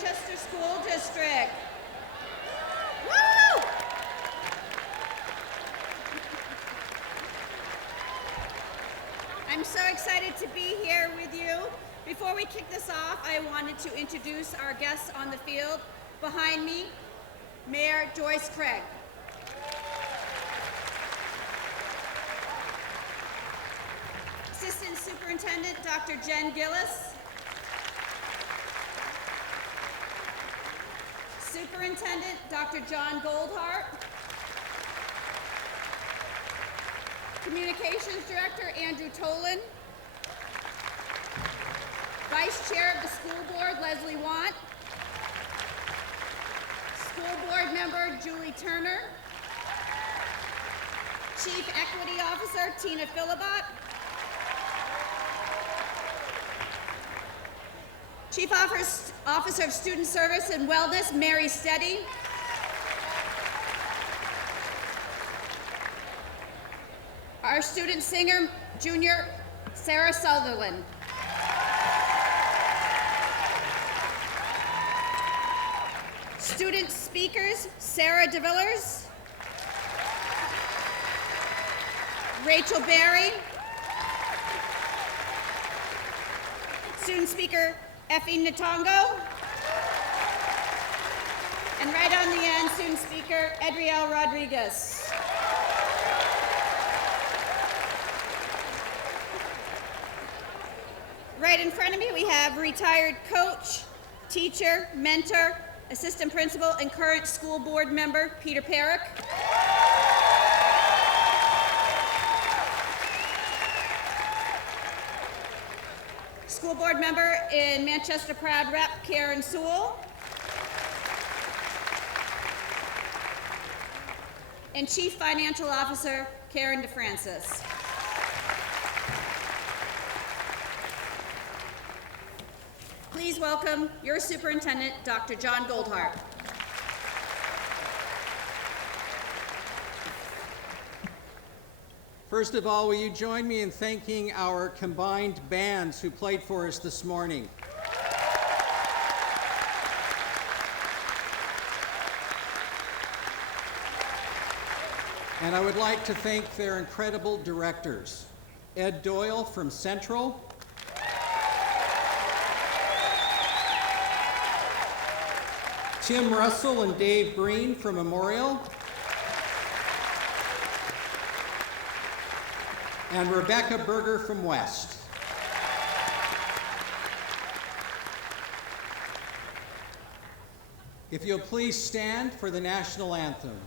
Manchester School District. Woo! I'm so excited to be here with you. Before we kick this off, I wanted to introduce our guests on the field. Behind me, Mayor Joyce Craig. Assistant Superintendent Dr. Jen Gillis. Superintendent Dr. John Goldhart. Communications Director Andrew Tolan. Vice Chair of the School Board Leslie Want. School Board Member Julie Turner. Chief Equity Officer Tina Philibot. Chief Officer of Student Service and Wellness Mary Steady. Our student singer, Junior Sarah Sutherland. Student speakers, Sarah DeVillers, Rachel Berry, student speaker, Effie Natongo, and right on the end, student speaker, Adriel Rodriguez. Right in front of me, we have retired coach, teacher, mentor, assistant principal, and current school board member, Peter Perrick. School board member in Manchester Proud Rep, Karen Sewell. And Chief Financial Officer, Karen DeFrancis. Please welcome your superintendent, Dr. John Goldhart. First of all, will you join me in thanking our combined bands who played for us this morning? And I would like to thank their incredible directors, Ed Doyle from Central, Tim Russell and Dave Breen from Memorial, and Rebecca Berger from West. If you'll please stand for the national anthem.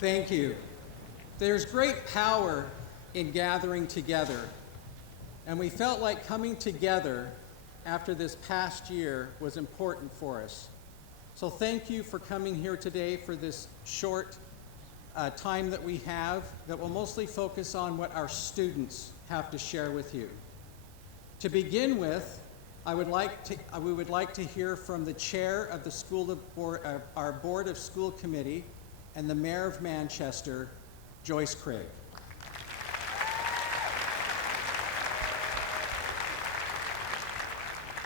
Thank you. There's great power in gathering together, and we felt like coming together after this past year was important for us. So thank you for coming here today for this short time that we have that will mostly focus on what our students have to share with you. To begin with, we would like to hear from the chair of the our Board of School Committee, and the Mayor of Manchester, Joyce Craig.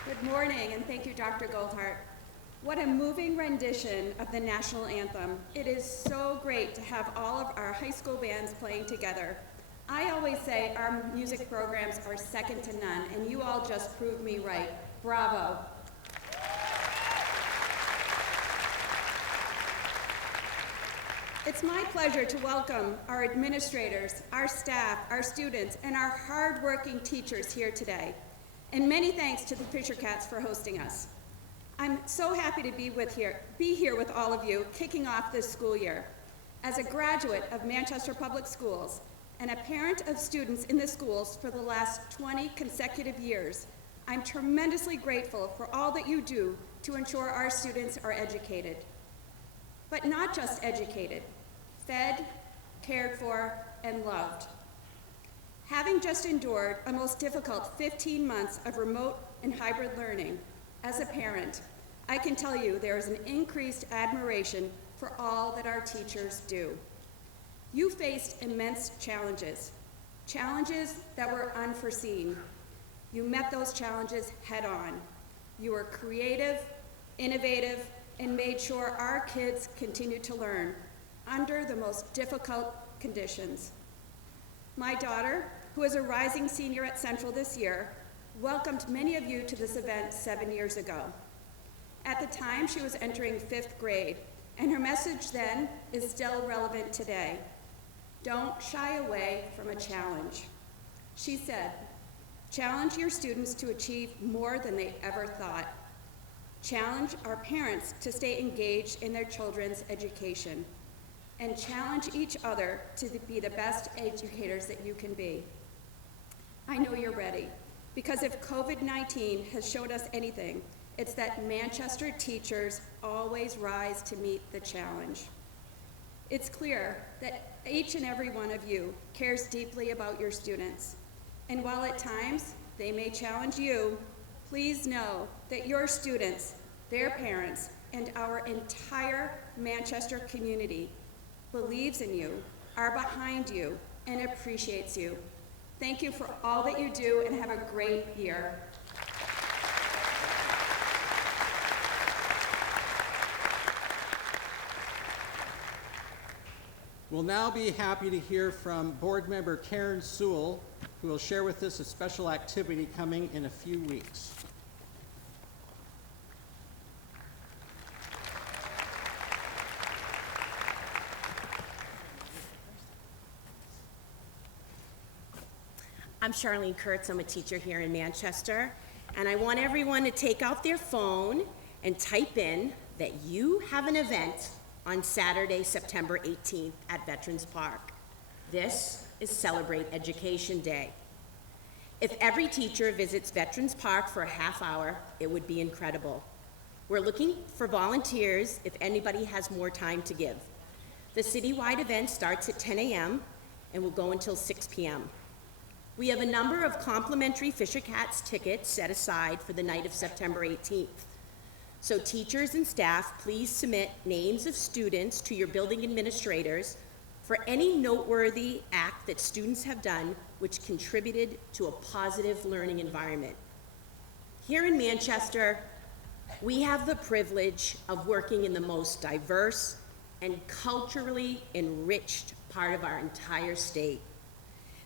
Good morning, and thank you, Dr. Goldhart. What a moving rendition of the national anthem. It is so great to have all of our high school bands playing together. I always say our music programs are second to none, and you all just proved me right. Bravo. It's my pleasure to welcome our administrators, our staff, our students, and our hardworking teachers here today. And many thanks to the Fisher Cats for hosting us. I'm so happy to be here with all of you, kicking off this school year. As a graduate of Manchester Public Schools and a parent of students in the schools for the last 20 consecutive years, I'm tremendously grateful for all that you do to ensure our students are educated. But not just educated, fed, cared for, and loved. Having just endured a most difficult 15 months of remote and hybrid learning, as a parent, I can tell you there is an increased admiration for all that our teachers do. You faced immense challenges, challenges that were unforeseen. You met those challenges head on. You were creative, innovative, and made sure our kids continued to learn under the most difficult conditions. My daughter, who is a rising senior at Central this year, welcomed many of you to this event 7 years ago. At the time, she was entering 5th grade, and her message then is still relevant today. Don't shy away from a challenge. She said, challenge your students to achieve more than they ever thought. Challenge our parents to stay engaged in their children's education, and challenge each other to be the best educators that you can be. I know you're ready, because if COVID-19 has showed us anything, it's that Manchester teachers always rise to meet the challenge. It's clear that each and every one of you cares deeply about your students, and while at times they may challenge you, please know that your students, their parents, and our entire Manchester community believes in you, are behind you, and appreciates you. Thank you for all that you do, and have a great year. We'll now be happy to hear from Board Member Karen Sewell, who will share with us a special activity coming in a few weeks. I'm Charlene Kurtz. I'm a teacher here in Manchester, and I want everyone to take out their phone and type in that you have an event on Saturday, September 18th at Veterans Park. This is Celebrate Education Day. If every teacher visits Veterans Park for a half hour, it would be incredible. We're looking for volunteers if anybody has more time to give. The citywide event starts at 10 a.m. and will go until 6 p.m. We have a number of complimentary Fisher Cats tickets set aside for the night of September 18th. So teachers and staff, please submit names of students to your building administrators for any noteworthy act that students have done which contributed to a positive learning environment. Here in Manchester, we have the privilege of working in the most diverse and culturally enriched part of our entire state.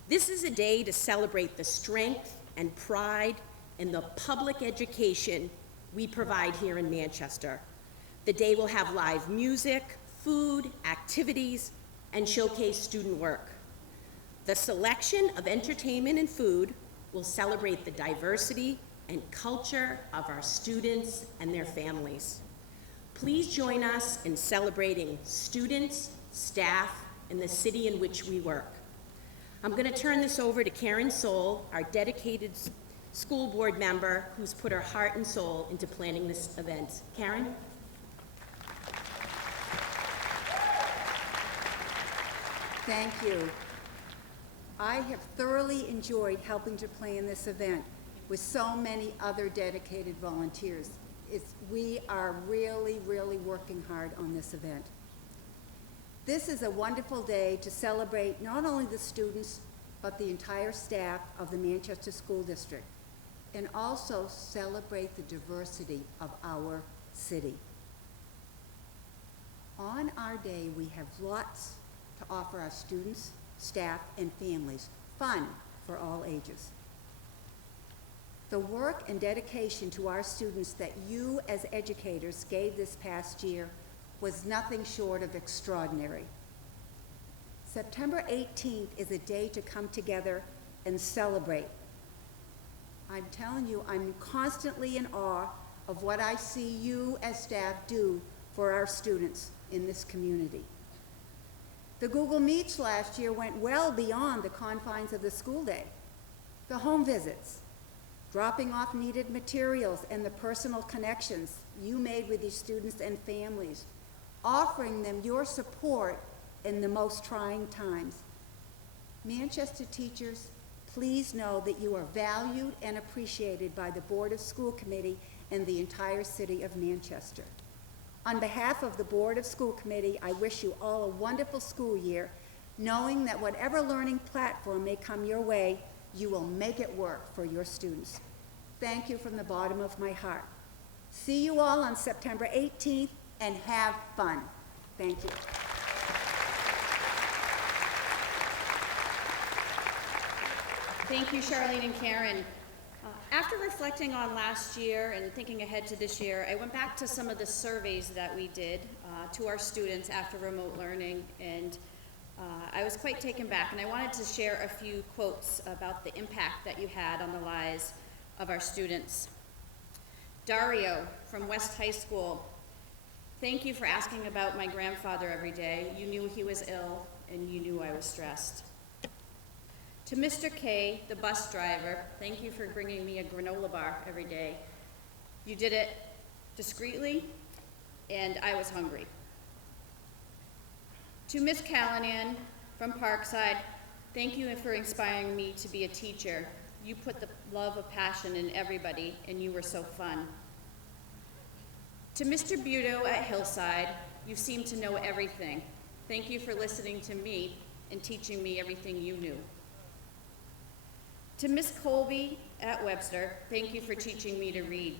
This is a day to celebrate the strength and pride in the public education we provide here in Manchester. The day will have live music, food, activities, and showcase student work. The selection of entertainment and food will celebrate the diversity and culture of our students and their families. Please join us in celebrating students, staff, and the city in which we work. I'm going to turn this over to Karen Sewell, our dedicated school board member who's put her heart and soul into planning this event. Karen? Thank you. I have thoroughly enjoyed helping to plan this event with so many other dedicated volunteers. We are really, really working hard on this event. This is a wonderful day to celebrate not only the students, but the entire staff of the Manchester School District, and also celebrate the diversity of our city. On our day, we have lots to offer our students, staff, and families, fun for all ages. The work and dedication to our students that you as educators gave this past year was nothing short of extraordinary. September 18th is a day to come together and celebrate. I'm telling you, I'm constantly in awe of what I see you as staff do for our students in this community. The Google Meets last year went well beyond the confines of the school day. The home visits, dropping off needed materials, and the personal connections you made with your students and families, offering them your support in the most trying times. Manchester teachers, please know that you are valued and appreciated by the Board of School Committee and the entire city of Manchester. On behalf of the Board of School Committee, I wish you all a wonderful school year, knowing that whatever learning platform may come your way, you will make it work for your students. Thank you from the bottom of my heart. See you all on September 18th, and have fun. Thank you. Thank you, Charlene and Karen. After reflecting on last year and thinking ahead to this year, I went back to some of the surveys that we did to our students after remote learning, and I was quite taken back, and I wanted to share a few quotes about the impact that you had on the lives of our students. Dario from West High School: thank you for asking about my grandfather every day. You knew he was ill, and you knew I was stressed. To Mr. K, the bus driver, thank you for bringing me a granola bar every day. You did it discreetly, and I was hungry. To Miss Callanan from Parkside, thank you for inspiring me to be a teacher. You put the love of passion in everybody, and you were so fun. To Mr. Buto at Hillside, you seem to know everything. Thank you for listening to me and teaching me everything you knew. To Miss Colby at Webster, thank you for teaching me to read.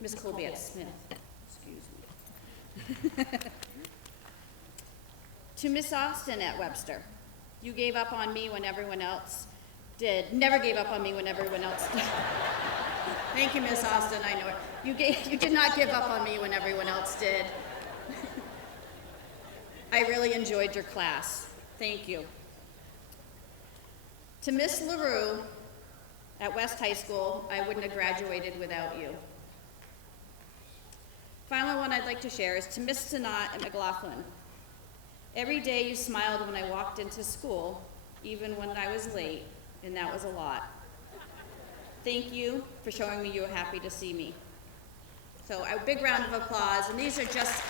Miss Colby at Smith, excuse me. To Miss Austin at Webster, you gave up on me when everyone else did. Never gave up on me when everyone else did. Thank you, Miss Austin, I know it. You did not give up on me when everyone else did. I really enjoyed your class. Thank you. To Miss LaRue at West High School, I wouldn't have graduated without you. Final one I'd like to share is to Miss Sanat at McLaughlin. Every day you smiled when I walked into school, even when I was late, and that was a lot. Thank you for showing me you were happy to see me. So a big round of applause, and these are just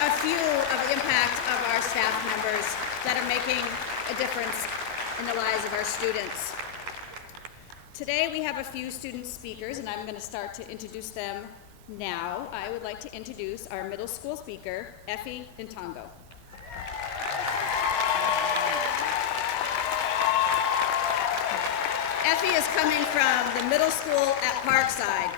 a few of the impact of our staff members that are making a difference in the lives of our students. Today we have a few student speakers, and I'm going to start to introduce them now. I would like to introduce our middle school speaker, Effie Ntongo. Effie is coming from the middle school at Parkside.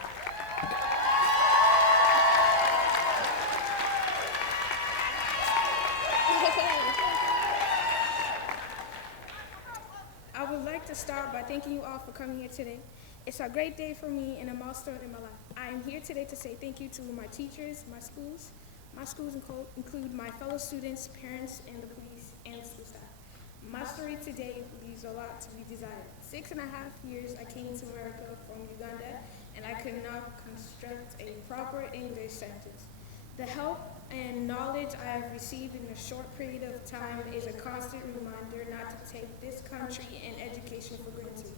I would like to start by thanking you all for coming here today. It's a great day for me and a milestone in my life. I am here today to say thank you to my teachers, my schools. My schools include my fellow students, parents, and the police and school staff. My story today leaves a lot to be desired. 6.5 years I came to America from Uganda, and I could not construct a proper English sentence. The help and knowledge I have received in a short period of time is a constant reminder not to take this country and education for granted.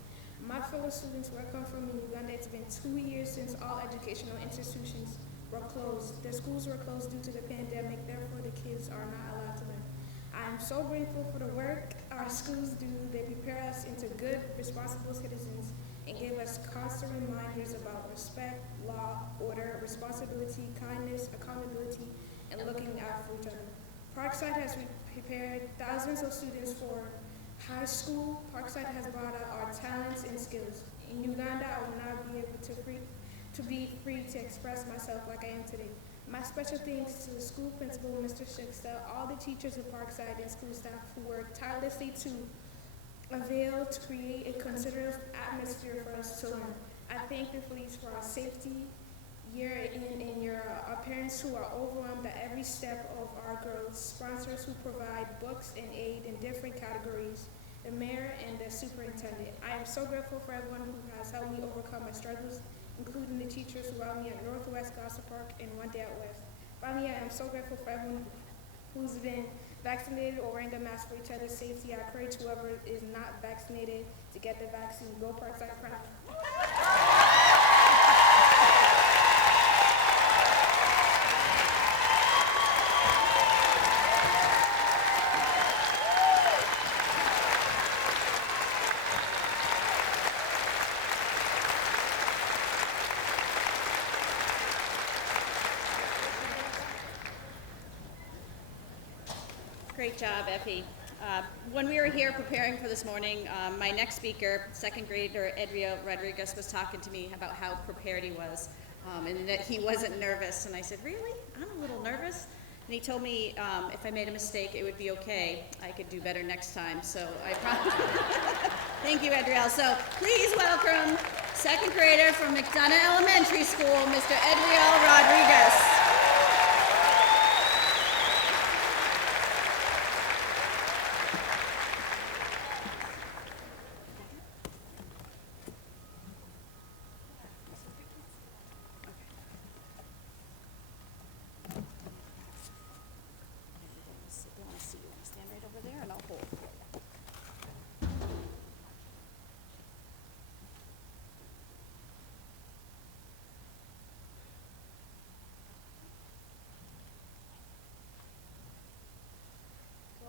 My fellow students where I come from in Uganda, it's been 2 years since all educational institutions were closed. The schools were closed due to the pandemic, therefore the kids are not allowed to learn. I am so grateful for the work our schools do. They prepare us into good, responsible citizens and give us constant reminders about respect, law, order, responsibility, kindness, accountability, and looking out for each other. Parkside has prepared thousands of students for high school. Parkside has brought out our talents and skills. In Uganda, I will not be able to be free to express myself like I am today. My special thanks to the school principal, Mr. Schickster, all the teachers at Parkside and school staff who worked tirelessly to avail to create a considerate atmosphere for us to learn. I thank the police for our safety year in and year out, our parents who are overwhelmed at every step of our growth, sponsors who provide books and aid in different categories, the mayor and the superintendent. I am so grateful for everyone who has helped me overcome my struggles, including the teachers who helped me at Northwest Gossip Park and One Day Out West. Finally, I am so grateful for everyone who's been vaccinated or wearing a mask for each other's safety. I pray to whoever is not vaccinated to get the vaccine. Go Parkside Proud. Great job, Effie. When we were here preparing for this morning, my next speaker, second grader Edrio Rodriguez, was talking to me about how prepared he was and that he wasn't nervous. And I said, really? I'm a little nervous. And he told me if I made a mistake, it would be okay. I could do better next time. So I promise. Thank you, Edriel. So please welcome second grader from McDonough Elementary School, Mr. Edriel Rodriguez.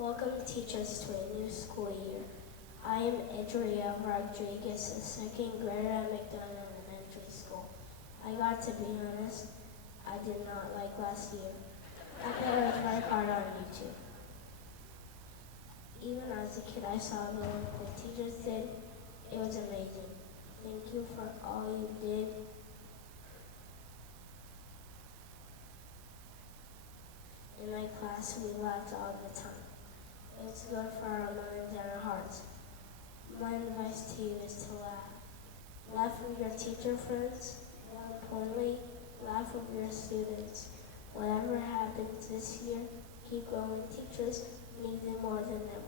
Welcome, teachers, to a new school year. I am Adria Rodriguez, a second grader at McDonough Elementary School. I got to be honest, I did not like last year. I better try hard on YouTube. Even as a kid, I saw the work the teachers did. It was amazing. Thank you for all you did. In my class, we laughed all the time. It's good for our minds and our hearts. My advice to you is to laugh. Laugh with your teacher friends. More importantly, laugh with your students. Whatever happens this year, keep going. Teachers need you more than ever.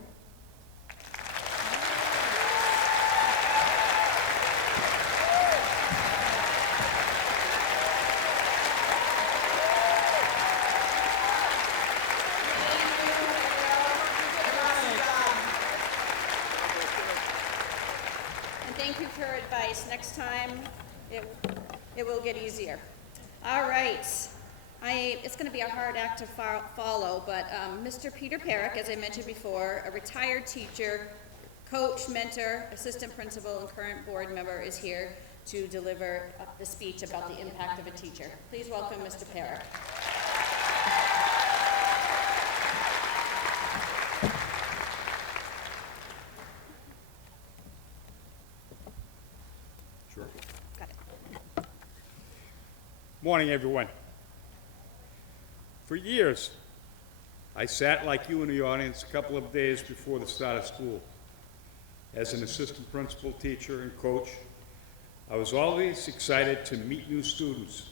Thank you for your advice. Next time, it will get easier. All right. It's going to be a hard act to follow, but Mr. Peter Perrick, as I mentioned before, a retired teacher, coach, mentor, assistant principal, and current board member, is here to deliver the speech about the impact of a teacher. Please welcome Mr. Perrick. Sure. Got it. Morning, everyone. For years, I sat like you in the audience a couple of days before the start of school. As an assistant principal, teacher, and coach, I was always excited to meet new students.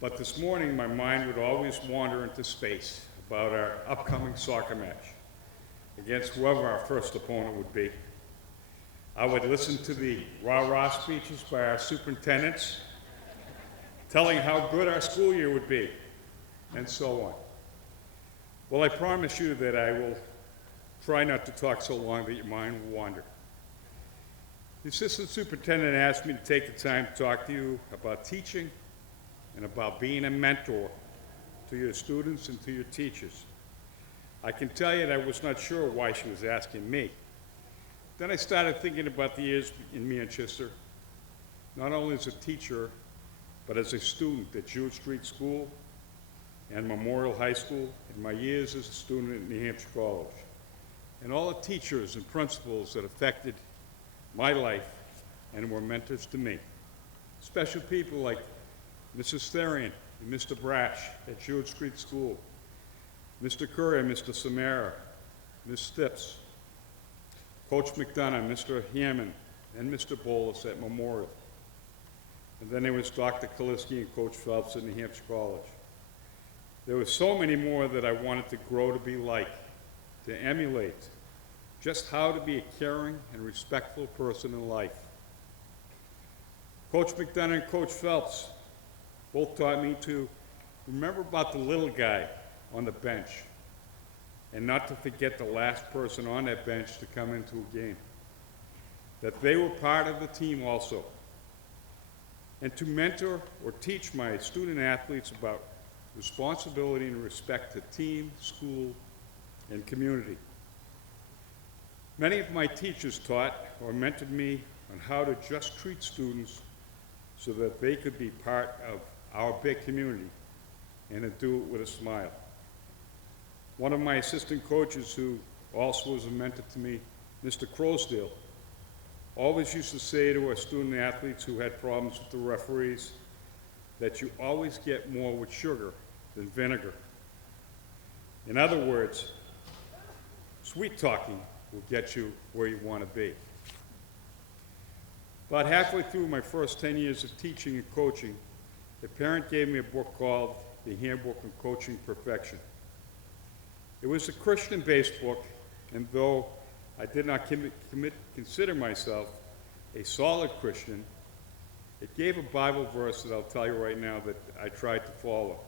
But this morning, my mind would always wander into space about our upcoming soccer match against whoever our first opponent would be. I would listen to the rah-rah speeches by our superintendents, telling how good our school year would be, and so on. Well, I promise you that I will try not to talk so long that your mind will wander. The assistant superintendent asked me to take the time to talk to you about teaching and about being a mentor to your students and to your teachers. I can tell you that I was not sure why she was asking me. Then I started thinking about the years in Manchester, not only as a teacher, but as a student at Jewett Street School, and Memorial High School, and my years as a student at New Hampshire College, and all the teachers and principals that affected my life and were mentors to me. Special people like Mrs. Therian and Mr. Brash at George Street School, Mr. Curry, Mr. Samara, Ms. Stipps, Coach McDonough, Mr. Hammond, and Mr. Bolus at Memorial. And then there was Dr. Kaliski and Coach Phelps at New Hampshire College. There were so many more that I wanted to grow to be like, to emulate, just how to be a caring and respectful person in life. Coach McDonough and Coach Phelps both taught me to remember about the little guy on the bench and not to forget the last person on that bench to come into a game. That they were part of the team also. And to mentor or teach my student athletes about responsibility and respect to team, school, and community. Many of my teachers taught or mentored me on how to just treat students so that they could be part of our big community and to do it with a smile. One of my assistant coaches, who also was a mentor to me, Mr. Crosdale, always used to say to our student athletes who had problems with the referees that you always get more with sugar than vinegar. In other words, sweet talking will get you where you want to be. About halfway through my first 10 years of teaching and coaching, a parent gave me a book called The Handbook on Coaching Perfection. It was a Christian-based book, and though I did not consider myself a solid Christian, it gave a Bible verse that I'll tell you right now that I tried to follow.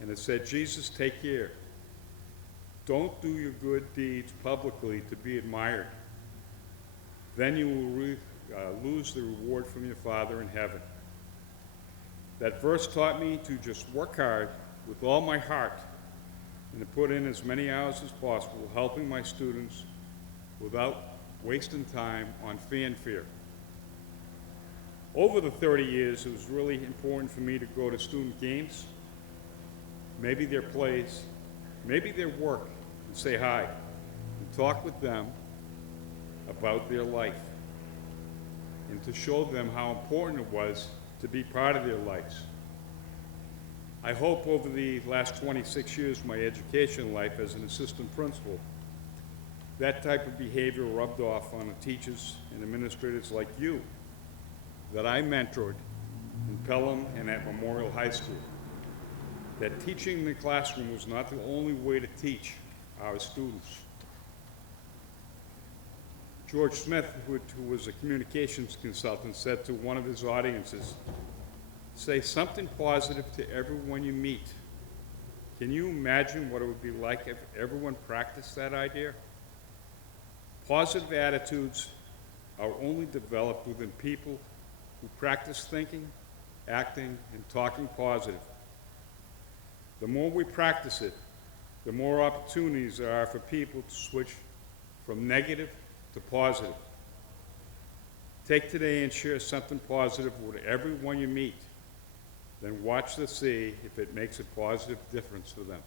And it said, Jesus, take care. Don't do your good deeds publicly to be admired. Then you will lose the reward from your Father in heaven. That verse taught me to just work hard with all my heart and to put in as many hours as possible helping my students without wasting time on fanfare. Over the 30 years, it was really important for me to go to student games, maybe their plays, maybe their work, and say hi, and talk with them about their life, and to show them how important it was to be part of their lives. I hope over the last 26 years of my education life as an assistant principal, that type of behavior rubbed off on the teachers and administrators like you that I mentored in Pelham and at Memorial High School. That teaching in the classroom was not the only way to teach our students. George Smith, who was a communications consultant, said to one of his audiences, say something positive to everyone you meet. Can you imagine what it would be like if everyone practiced that idea? Positive attitudes are only developed within people who practice thinking, acting, and talking positive. The more we practice it, the more opportunities there are for people to switch from negative to positive. Take today and share something positive with everyone you meet. Then watch to see if it makes a positive difference for them.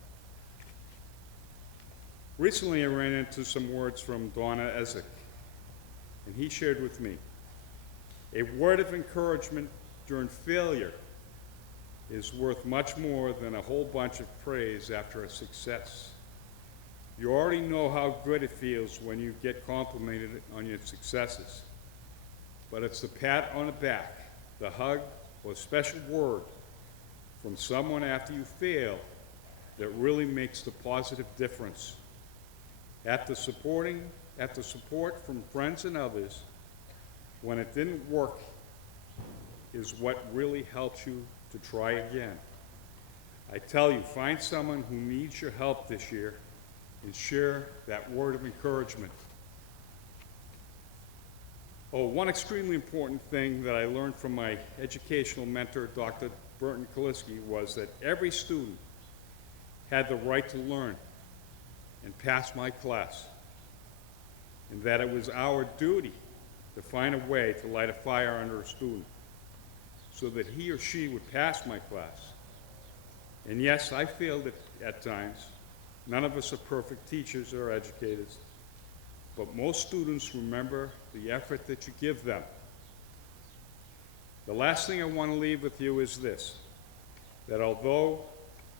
Recently, I ran into some words from Donna Ezek, and he shared with me, a word of encouragement during failure is worth much more than a whole bunch of praise after a success. You already know how good it feels when you get complimented on your successes, but it's the pat on the back, the hug, or special word from someone after you fail that really makes the positive difference. After support from friends and others, when it didn't work, is what really helps you to try again. I tell you, find someone who needs your help this year and share that word of encouragement. Oh, one extremely important thing that I learned from my educational mentor, Dr. Burton Kaliski, was that every student had the right to learn and pass my class, and that it was our duty to find a way to light a fire under a student so that he or she would pass my class. And yes, I failed at times. None of us are perfect teachers or educators, but most students remember the effort that you give them. The last thing I want to leave with you is this, that although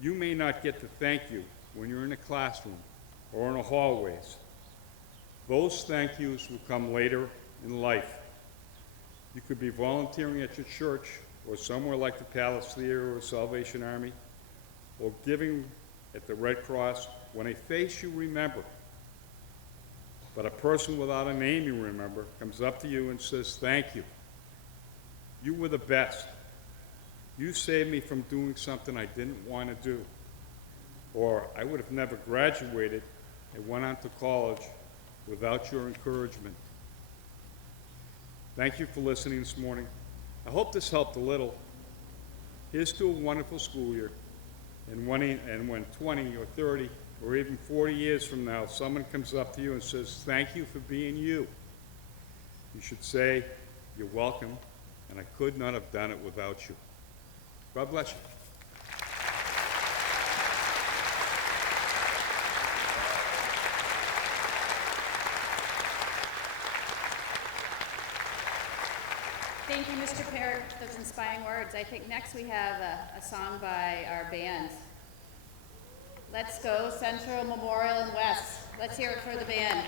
you may not get to thank you when you're in a classroom or in the hallways, those thank yous will come later in life. You could be volunteering at your church or somewhere like the Palace Theater or Salvation Army, or giving at the Red Cross when a face you remember, but a person without a name you remember comes up to you and says, thank you. You were the best. You saved me from doing something I didn't want to do. Or I would have never graduated and went on to college without your encouragement. Thank you for listening this morning. I hope this helped a little. Here's to a wonderful school year. And when 20 or 30 or even 40 years from now, someone comes up to you and says, thank you for being you, you should say, you're welcome, and I could not have done it without you. God bless you. Thank you, Mr. Parrott, for those inspiring words. I think next we have a song by our band. Let's Go Central, Memorial, and West. Let's hear it for the band.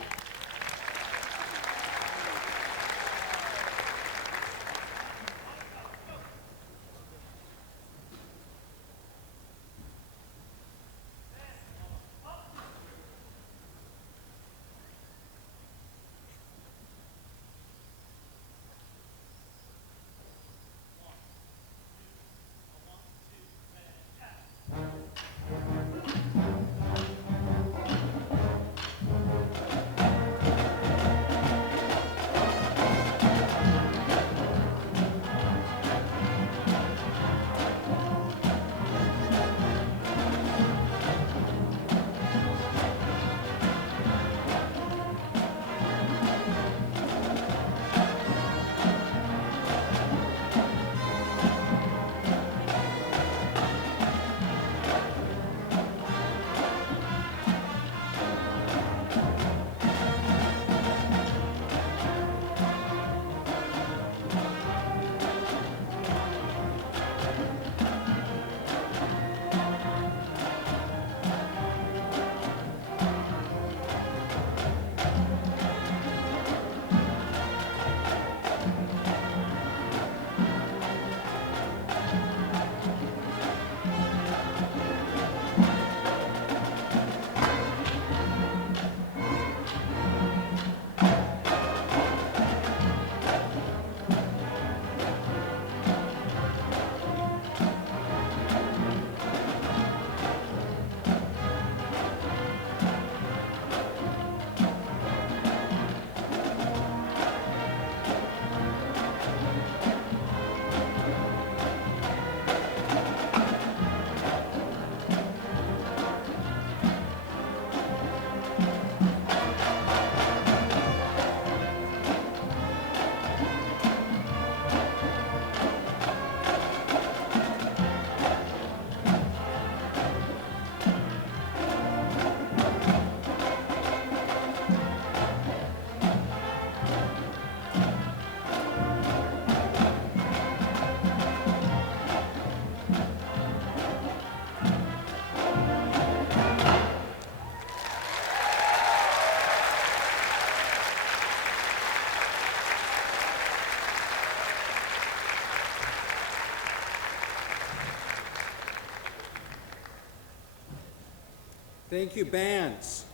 Thank you, bands.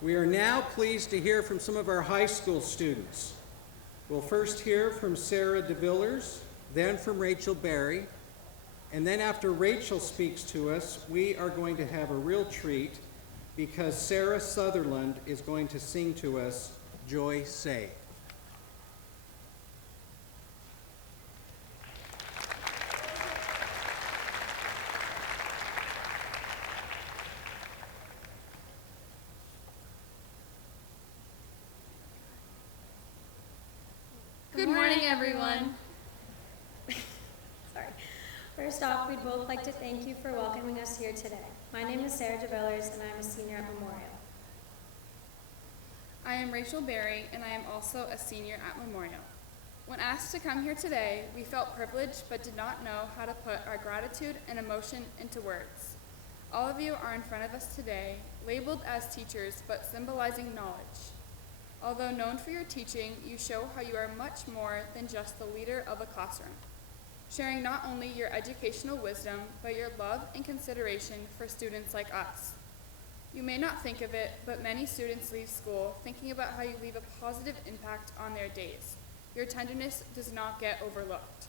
We are now pleased to hear from some of our high school students. We'll first hear from Sarah DeVillers, then from Rachel Berry, and then after Rachel speaks to us, we are going to have a real treat because Sarah Sutherland is going to sing to us, Joy Say. Good morning, everyone. Sorry. We're First off, we'd both like to thank you for welcoming us here today. My name is Sarah DeVillers, and I'm a senior at Memorial. I am Rachel Berry, and I am also a senior at Memorial. When asked to come here today, we felt privileged but did not know how to put our gratitude and emotion into words. All of you are in front of us today, labeled as teachers but symbolizing knowledge. Although known for your teaching, you show how you are much more than just the leader of a classroom, sharing not only your educational wisdom, but your love and consideration for students like us. You may not think of it, but many students leave school thinking about how you leave a positive impact on their days. Your tenderness does not get overlooked.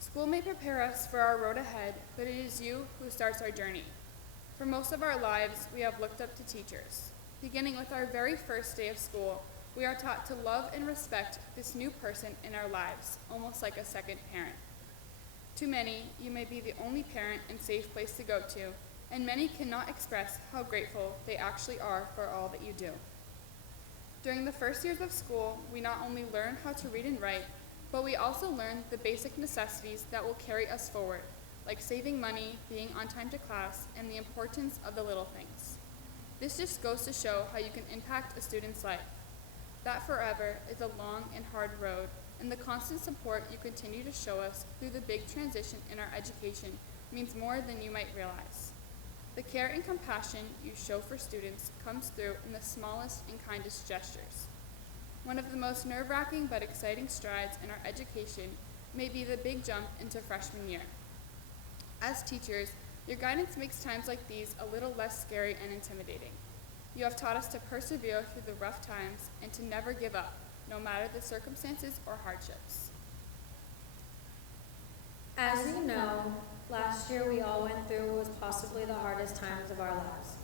School may prepare us for our road ahead, but it is you who starts our journey. For most of our lives, we have looked up to teachers. Beginning with our very first day of school, we are taught to love and respect this new person in our lives, almost like a second parent. To many, you may be the only parent and safe place to go to, and many cannot express how grateful they actually are for all that you do. During the first years of school, we not only learn how to read and write, but we also learn the basic necessities that will carry us forward, like saving money, being on time to class, and the importance of the little things. This just goes to show how you can impact a student's life. That forever is a long and hard road, and the constant support you continue to show us through the big transition in our education means more than you might realize. The care and compassion you show for students comes through in the smallest and kindest gestures. One of the most nerve-wracking but exciting strides in our education may be the big jump into freshman year. As teachers, your guidance makes times like these a little less scary and intimidating. You have taught us to persevere through the rough times and to never give up, no matter the circumstances or hardships. As you know, last year we all went through what was possibly the hardest times of our lives.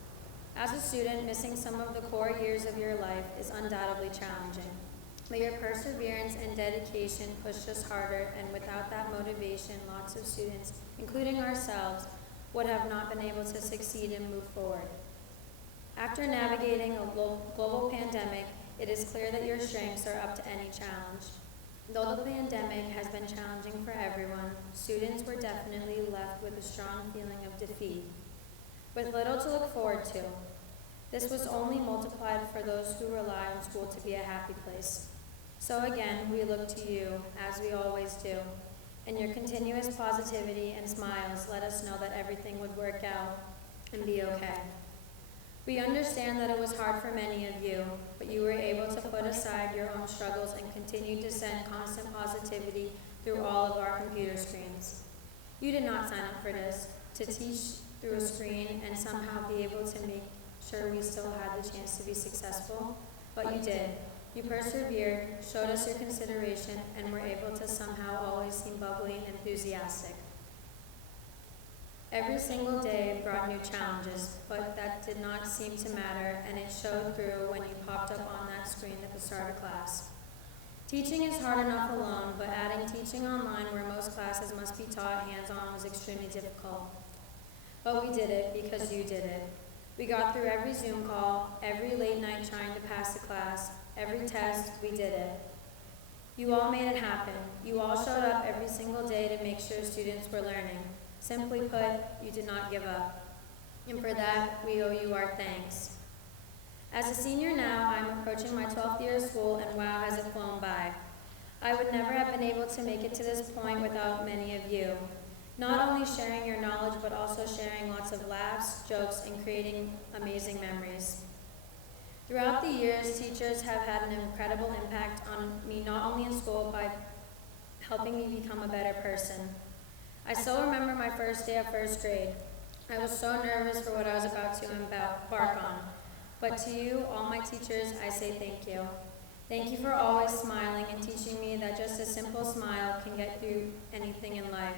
As a student, missing some of the core years of your life is undoubtedly challenging. But your perseverance and dedication pushed us harder, and without that motivation, lots of students, including ourselves, would have not been able to succeed and move forward. After navigating a global pandemic, it is clear that your strengths are up to any challenge. Though the pandemic has been challenging for everyone, students were definitely left with a strong feeling of defeat, with little to look forward to. This was only multiplied for those who rely on school to be a happy place. So again, we look to you, as we always do, and your continuous positivity and smiles let us know that everything would work out and be okay. We understand that it was hard for many of you, but you were able to put aside your own struggles and continue to send constant positivity through all of our computer screens. You did not sign up for this, to teach through a screen and somehow be able to make sure we still had the chance to be successful, but you did. You persevered, showed us your consideration, and were able to somehow always seem bubbly and enthusiastic. Every single day brought new challenges, but that did not seem to matter, and it showed through when you popped up on that screen at the start of class. Teaching is hard enough alone, but adding teaching online where most classes must be taught hands-on was extremely difficult. But we did it because you did it. We got through every Zoom call, every late night trying to pass the class, every test, we did it. You all made it happen. You all showed up every single day to make sure students were learning. Simply put, you did not give up. And for that, we owe you our thanks. As a senior now, I'm approaching my 12th year of school, and wow, has it flown by. I would never have been able to make it to this point without many of you. Not only sharing your knowledge, but also sharing lots of laughs, jokes, and creating amazing memories. Throughout the years, teachers have had an incredible impact on me, not only in school, but helping me become a better person. I still remember my first day of first grade. I was so nervous for what I was about to embark on. But to you, all my teachers, I say thank you. Thank you for always smiling and teaching me that just a simple smile can get through anything in life.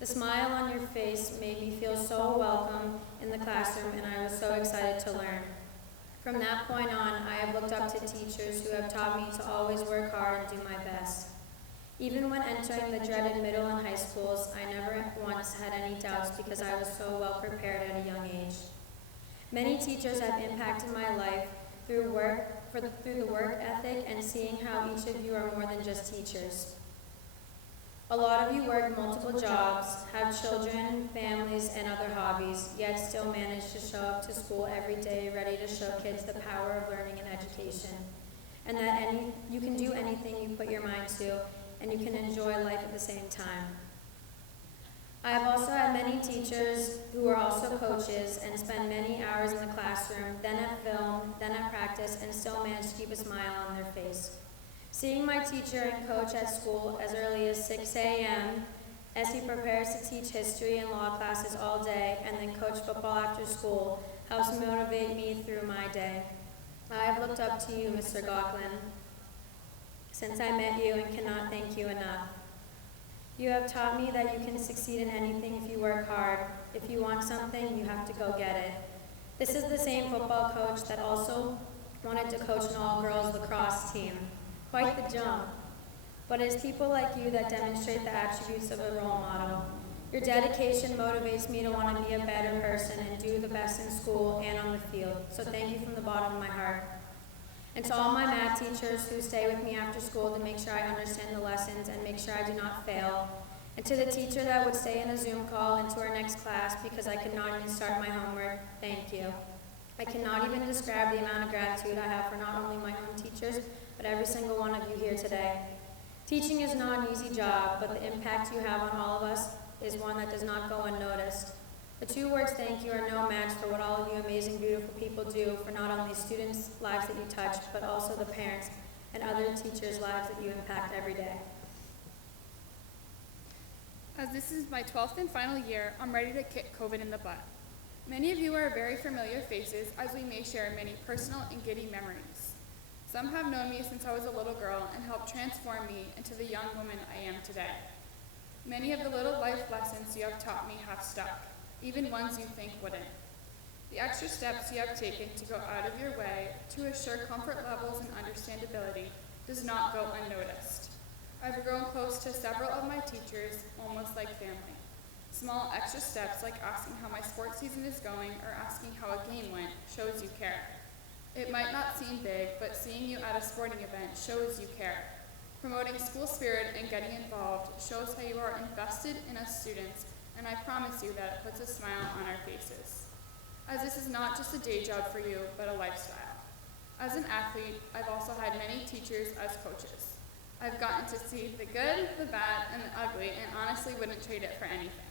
The smile on your face made me feel so welcome in the classroom, and I was so excited to learn. From that point on, I have looked up to teachers who have taught me to always work hard and do my best. Even when entering the dreaded middle and high schools, I never once had any doubts because I was so well prepared at a young age. Many teachers have impacted my life through the work ethic and seeing how each of you are more than just teachers. A lot of you work multiple jobs, have children, families, and other hobbies, yet still manage to show up to school every day ready to show kids the power of learning and education, and that you can do anything you put your mind to, and you can enjoy life at the same time. I have also had many teachers who are also coaches and spend many hours in the classroom, then at film, then at practice, and still manage to keep a smile on their face. Seeing my teacher and coach at school as early as 6 a.m. as he prepares to teach history and law classes all day and then coach football after school helps motivate me through my day. I have looked up to you, Mr. Gauquelin, since I met you and cannot thank you enough. You have taught me that you can succeed in anything if you work hard. If you want something, you have to go get it. This is the same football coach that also wanted to coach an all-girls lacrosse team. Quite the jump. But it's people like you that demonstrate the attributes of a role model. Your dedication motivates me to want to be a better person and do the best in school and on the field. So thank you from the bottom of my heart. And to all my math teachers who stay with me after school to make sure I understand the lessons and make sure I do not fail. And to the teacher that would stay in a Zoom call into our next class because I could not even start my homework, thank you. I cannot even describe the amount of gratitude I have for not only my own teachers, but every single one of you here today. Teaching is not an easy job, but the impact you have on all of us is one that does not go unnoticed. The two words thank you are no match for what all of you amazing, beautiful people do for not only students' lives that you touch, but also the parents and other teachers' lives that you impact every day. As this is my 12th and final year, I'm ready to kick COVID in the butt. Many of you are very familiar faces as we may share many personal and giddy memories. Some have known me since I was a little girl and helped transform me into the young woman I am today. Many of the little life lessons you have taught me have stuck, even ones you think wouldn't. The extra steps you have taken to go out of your way to assure comfort levels and understandability does not go unnoticed. I've grown close to several of my teachers, almost like family. Small extra steps like asking how my sports season is going or asking how a game went shows you care. It might not seem big, but seeing you at a sporting event shows you care. Promoting school spirit and getting involved shows how you are invested in us students, and I promise you that it puts a smile on our faces. As this is not just a day job for you, but a lifestyle. As an athlete, I've also had many teachers as coaches. I've gotten to see the good, the bad, and the ugly, and honestly wouldn't trade it for anything.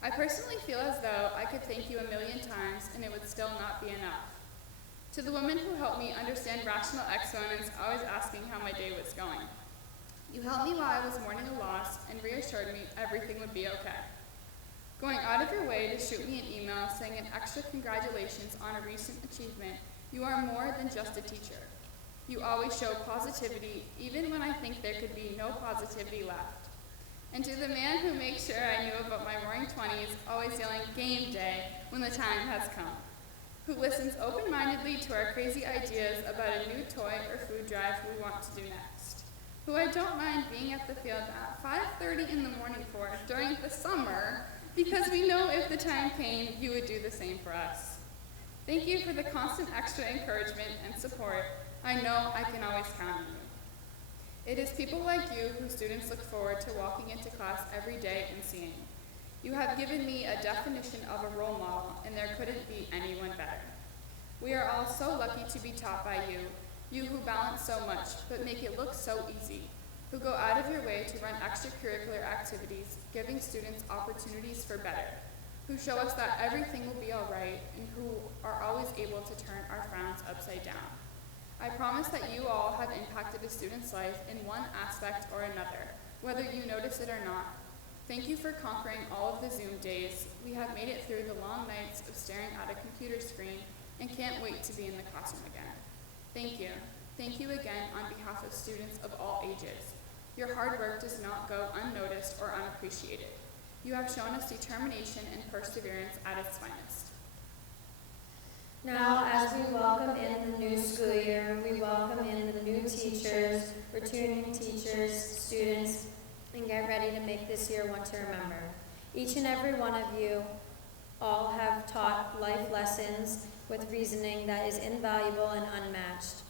I personally feel as though I could thank you a million times and it would still not be enough. To the women who helped me understand rational exponents, always asking how my day was going. You helped me while I was mourning a loss and reassured me everything would be okay. Going out of your way to shoot me an email saying an extra congratulations on a recent achievement, you are more than just a teacher. You always show positivity, even when I think there could be no positivity left. And to the man who makes sure I knew about my roaring 20s, always yelling game day when the time has come. Who listens open-mindedly to our crazy ideas about a new toy or food drive we want to do next. Who I don't mind being at the field at 5:30 in the morning for during the summer, because we know if the time came, you would do the same for us. Thank you for the constant extra encouragement and support. I know I can always count on you. It is people like you who students look forward to walking into class every day and seeing. You have given me a definition of a role model, and there couldn't be anyone better. We are all so lucky to be taught by you, you who balance so much, but make it look so easy, who go out of your way to run extracurricular activities, giving students opportunities for better, who show us that everything will be all right, and who are always able to turn our frowns upside down. I promise that you all have impacted a student's life in one aspect or another, whether you notice it or not. Thank you for conquering all of the Zoom days. We have made it through the long nights of staring at a computer screen and can't wait to be in the classroom again. Thank you. Thank you again on behalf of students of all ages. Your hard work does not go unnoticed or unappreciated. You have shown us determination and perseverance at its finest. Now, as we welcome in the new school year, we welcome in the new teachers, returning teachers, students, and get ready to make this year one to remember. Each and every one of you all have taught life lessons with reasoning that is invaluable and unmatched.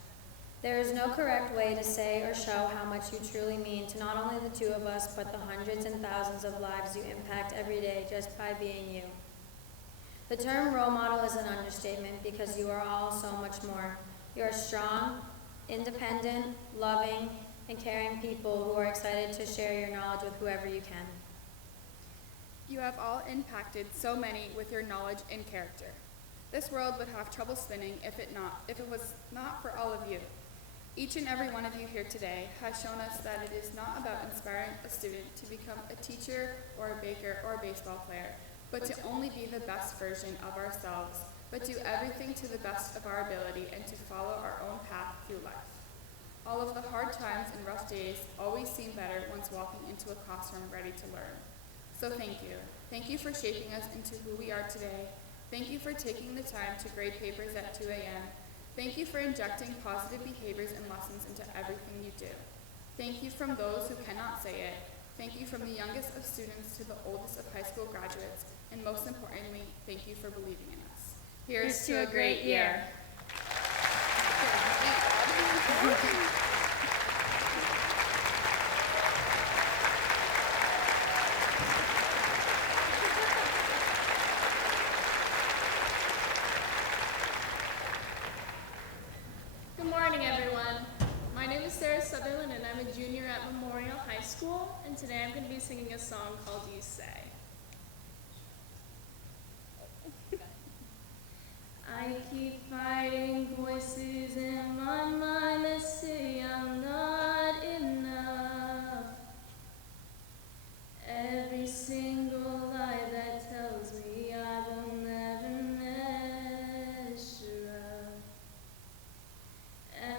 There is no correct way to say or show how much you truly mean to not only the two of us, but the hundreds and thousands of lives you impact every day just by being you. The term role model is an understatement because you are all so much more. You are strong, independent, loving, and caring people who are excited to share your knowledge with whoever you can. You have all impacted so many with your knowledge and character. This world would have trouble spinning if it was not for all of you. Each and every one of you here today has shown us that it is not about inspiring a student to become a teacher or a baker or a baseball player, but to only be the best version of ourselves, but do everything to the best of our ability and to follow our own path through life. All of the hard times and rough days always seem better once walking into a classroom ready to learn. So thank you. Thank you for shaping us into who we are today. Thank you for taking the time to grade papers at 2 a.m. Thank you for injecting positive behaviors and lessons into everything you do. Thank you from those who cannot say it. Thank you from the youngest of students to the oldest of high school graduates. And most importantly, thank you for believing in us. Here's to a great year. Good morning, everyone. My name is Sarah Sutherland, and I'm a junior at Memorial High School, and today I'm going to be singing a song called You Say. I keep fighting voices in my mind that say I'm not enough. Every single lie that tells me I will never measure up.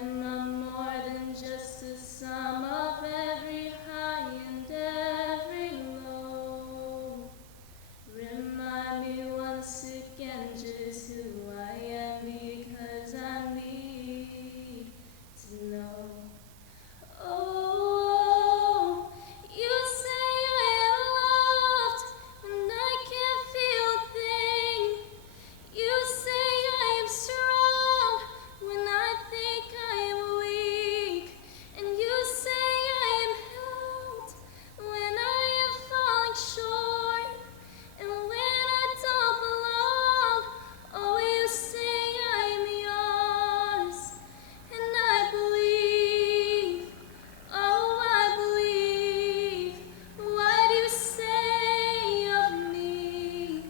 Am I more than just a sum of every high and every low? Remind me once again just who I am, because I need to know. Oh, you say I am loved when I can't feel a thing. You say I am strong when I think I am weak. And you say I am held when I am falling short. And when I don't belong, oh, you say I am yours. And I believe, oh, I believe what you say of me.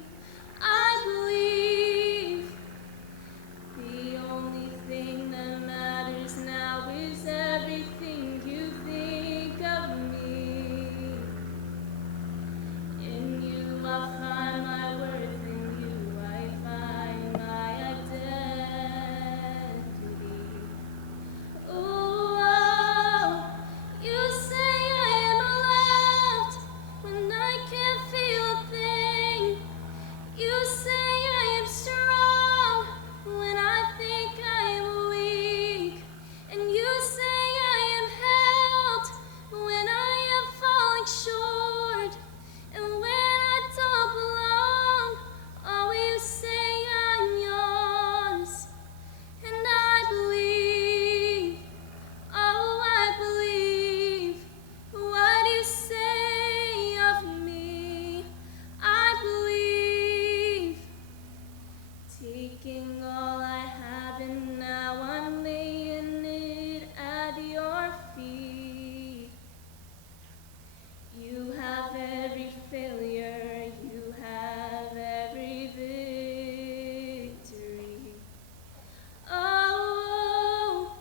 I believe the only thing that matters now is everything you think of me. In you I find my worth, in you I find my identity. Oh, you say I am loved when I can't feel a thing. You say I am strong when I think I am weak. And you say I am held when I am falling short. And when I don't belong, oh, you say I'm yours. And I believe, oh, I believe what you say of me. I believe, taking all I have and now I'm laying it at your feet. You have every failure, you have every victory. Oh,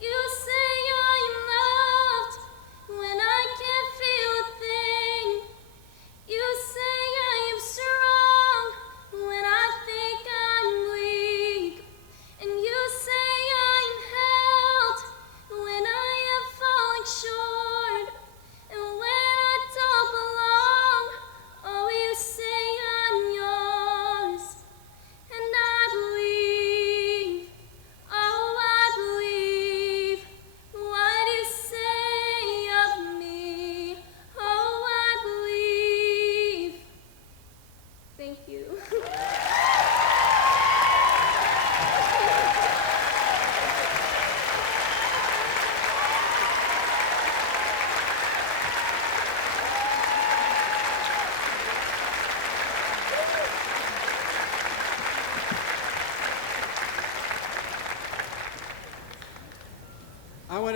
you say I am loved when I can't feel a thing. You say I am strong when I think I'm weak. And you say I am held when I am falling short. And when I don't belong, oh, you say I'm yours. And I believe, oh, I believe what you say of me. Oh, I believe. Thank you.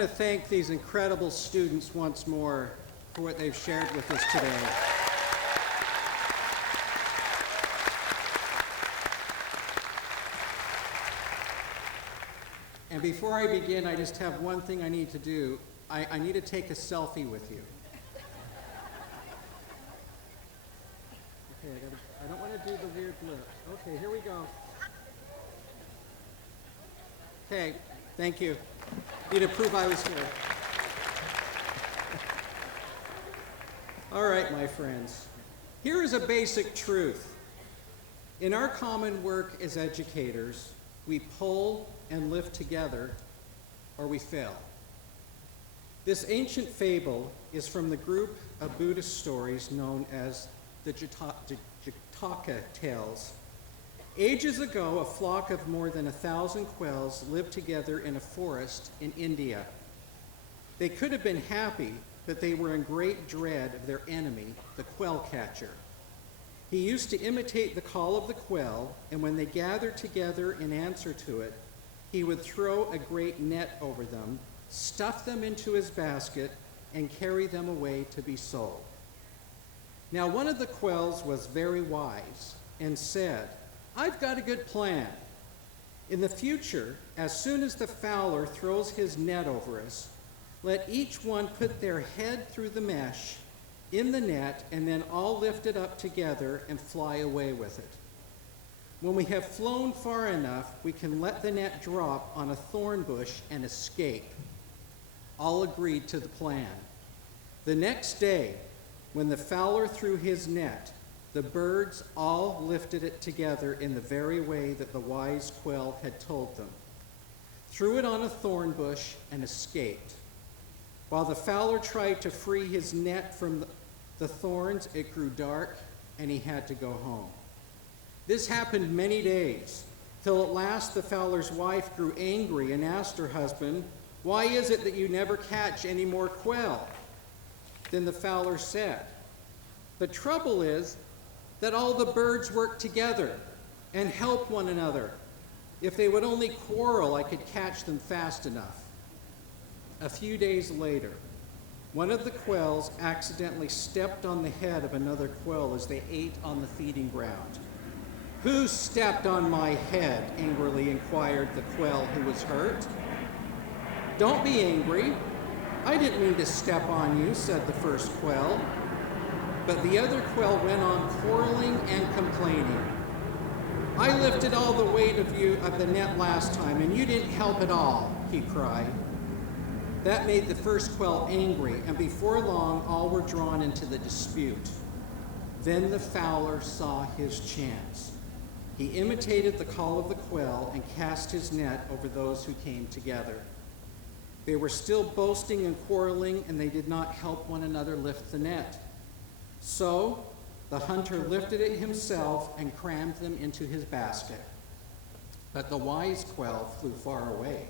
to thank these incredible students once more for what they've shared with us today. And before I begin, I just have one thing I need to do. I need to take a selfie with you. Okay, I don't want to do the weird lips. Okay, here we go. Okay, thank you. Need to prove I was here. All right, my friends. Here is a basic truth. In our common work as educators, we pull and lift together, or we fail. This ancient fable is from the group of Buddhist stories known as the Jataka tales. Ages ago, a flock of more than 1,000 quails lived together in a forest in India. They could have been happy, but they were in great dread of their enemy, the quail catcher. He used to imitate the call of the quail, and when they gathered together in answer to it, he would throw a great net over them, stuff them into his basket, and carry them away to be sold. Now one of the quails was very wise and said, "I've got a good plan. In the future, as soon as the fowler throws his net over us, let each one put their head through the mesh in the net and then all lift it up together and fly away with it. When we have flown far enough, we can let the net drop on a thorn bush and escape." All agreed to the plan. The next day, when the fowler threw his net, the birds all lifted it together in the very way that the wise quail had told them, threw it on a thorn bush, and escaped. While the fowler tried to free his net from the thorns, it grew dark, and he had to go home. This happened many days, till at last the fowler's wife grew angry and asked her husband, "Why is it that you never catch any more quail?" Then the fowler said, "The trouble is that all the birds work together and help one another. If they would only quarrel, I could catch them fast enough." A few days later, one of the quails accidentally stepped on the head of another quail as they ate on the feeding ground. "Who stepped on my head?" angrily inquired the quail who was hurt. "Don't be angry. I didn't mean to step on you," said the first quail. But the other quail went on quarreling and complaining. "I lifted all the weight of the net last time, and you didn't help at all," he cried. That made the first quail angry, and before long all were drawn into the dispute. Then the fowler saw his chance. He imitated the call of the quail and cast his net over those who came together. They were still boasting and quarreling, and they did not help one another lift the net. So the hunter lifted it himself and crammed them into his basket. But the wise quail flew far away,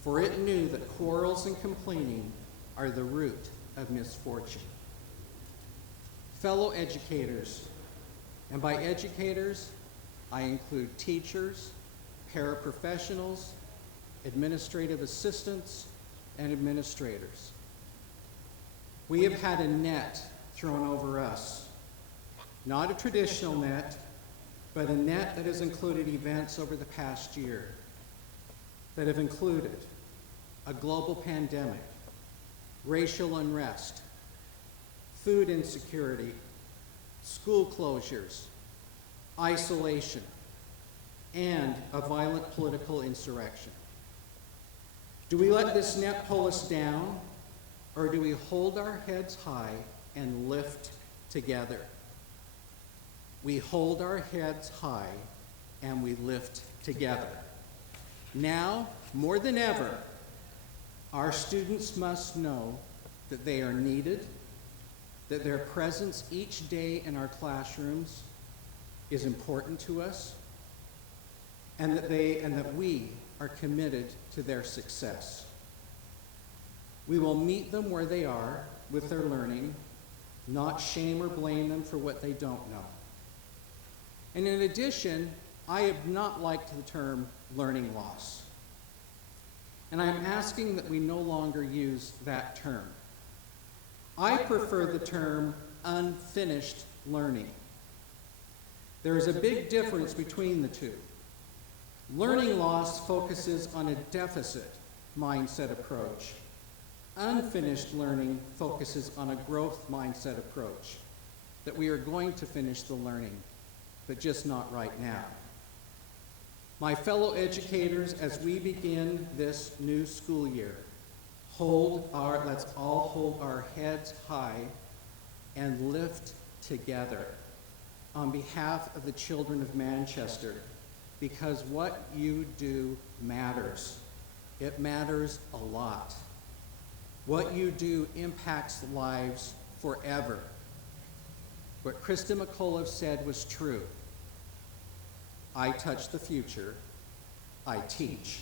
for it knew that quarrels and complaining are the root of misfortune. Fellow educators, and by educators, I include teachers, paraprofessionals, administrative assistants, and administrators. We have had a net thrown over us. Not a traditional net, but a net that has included events over the past year that have included a global pandemic, racial unrest, food insecurity, school closures, isolation, and a violent political insurrection. Do we let this net pull us down, or do we hold our heads high and lift together? We hold our heads high and we lift together. Now, more than ever, our students must know that they are needed, that their presence each day in our classrooms is important to us, and that we are committed to their success. We will meet them where they are with their learning, not shame or blame them for what they don't know. And in addition, I have not liked the term learning loss. and I'm asking that we no longer use that term. I prefer the term unfinished learning. There is a big difference between the two. Learning loss focuses on a deficit mindset approach. Unfinished learning focuses on a growth mindset approach, that we are going to finish the learning, but just not right now. My fellow educators, as we begin this new school year, let's all hold our heads high and lift together on behalf of the children of Manchester, because what you do matters. It matters a lot. What you do impacts lives forever. What Krista McCullough said was true. I touch the future. I teach.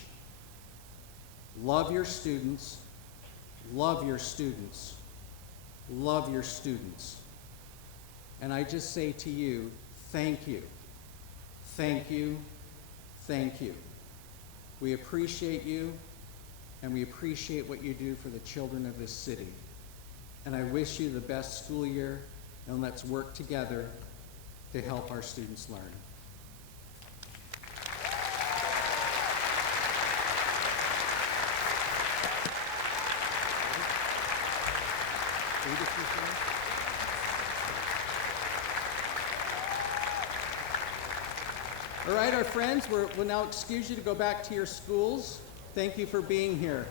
Love your students. Love your students. Love your students. And I just say to you, thank you. Thank you. Thank you. We appreciate you, and we appreciate what you do for the children of this city. And I wish you the best school year, and let's work together to help our students learn. All right, our friends, we'll now excuse you to go back to your schools. Thank you for being here.